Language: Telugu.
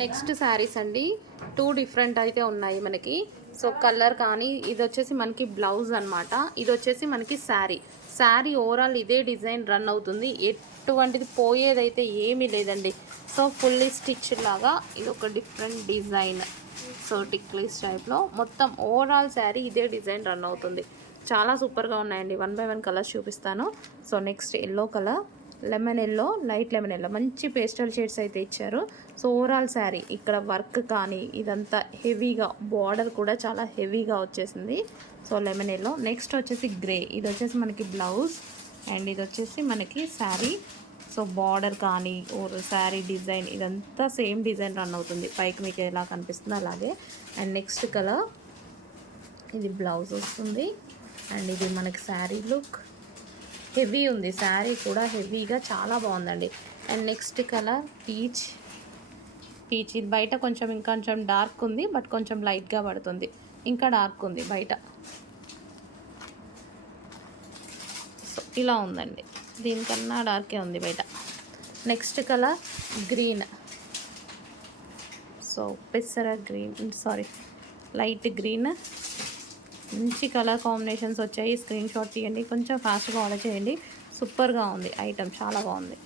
నెక్స్ట్ శారీస్ అండి 2 డిఫరెంట్ అయితే ఉన్నాయి మనకి. సో కలర్ కానీ ఇది వచ్చేసి మనకి బ్లౌజ్ అనమాట, ఇది వచ్చేసి మనకి శారీ ఓవరాల్ ఇదే డిజైన్ రన్ అవుతుంది, ఎటువంటిది పోయేదైతే ఏమీ లేదండి. సో ఫుల్లీ స్టిచ్ లాగా ఇది ఒక డిఫరెంట్ డిజైన్. సో టిక్లీస్ టైప్లో మొత్తం ఓవరాల్ శారీ ఇదే డిజైన్ రన్ అవుతుంది. చాలా సూపర్గా ఉన్నాయండి. 1 బై 1 కలర్స్ చూపిస్తాను. So next yellow colour, lemon yellow, light lemon yellow, మంచి పేస్టల్ షేడ్స్ అయితే ఇచ్చారు. సో ఓవరాల్ శారీ ఇక్కడ వర్క్ కానీ ఇదంతా హెవీగా, బార్డర్ కూడా చాలా హెవీగా వచ్చేసింది. So lemon yellow. నెక్స్ట్ వచ్చేసి గ్రే, ఇది వచ్చేసి మనకి బ్లౌజ్ అండ్ ఇది వచ్చేసి మనకి శారీ. సో బార్డర్ కానీ శారీ డిజైన్ ఇదంతా సేమ్ డిజైన్ రన్ అవుతుంది. పైకి మీకు ఎలా కనిపిస్తుందో అలాగే. అండ్ నెక్స్ట్ కలర్, ఇది బ్లౌజ్ వస్తుంది అండ్ ఇది మనకి శారీ లుక్. హెవీ ఉంది శారీ కూడా, హెవీగా చాలా బాగుందండి. And next colour peach. ఇది బయట ఇంకొంచెం డార్క్ ఉంది, బట్ కొంచెం లైట్గా పడుతుంది. ఇంకా డార్క్ ఉంది బయట. సో ఇలా ఉందండి, దీనికన్నా డార్కే ఉంది బయట. Next colour green. సో పెసర గ్రీన్, లైట్ గ్రీన్. మంచి కలర్ కాంబినేషన్స్ వచ్చాయి. స్క్రీన్ షాట్ తీయండి, కొంచెం ఫాస్ట్గా ఆర్డర్ చేయండి. సూపర్గా ఉంది ఐటమ్, చాలా బాగుంది.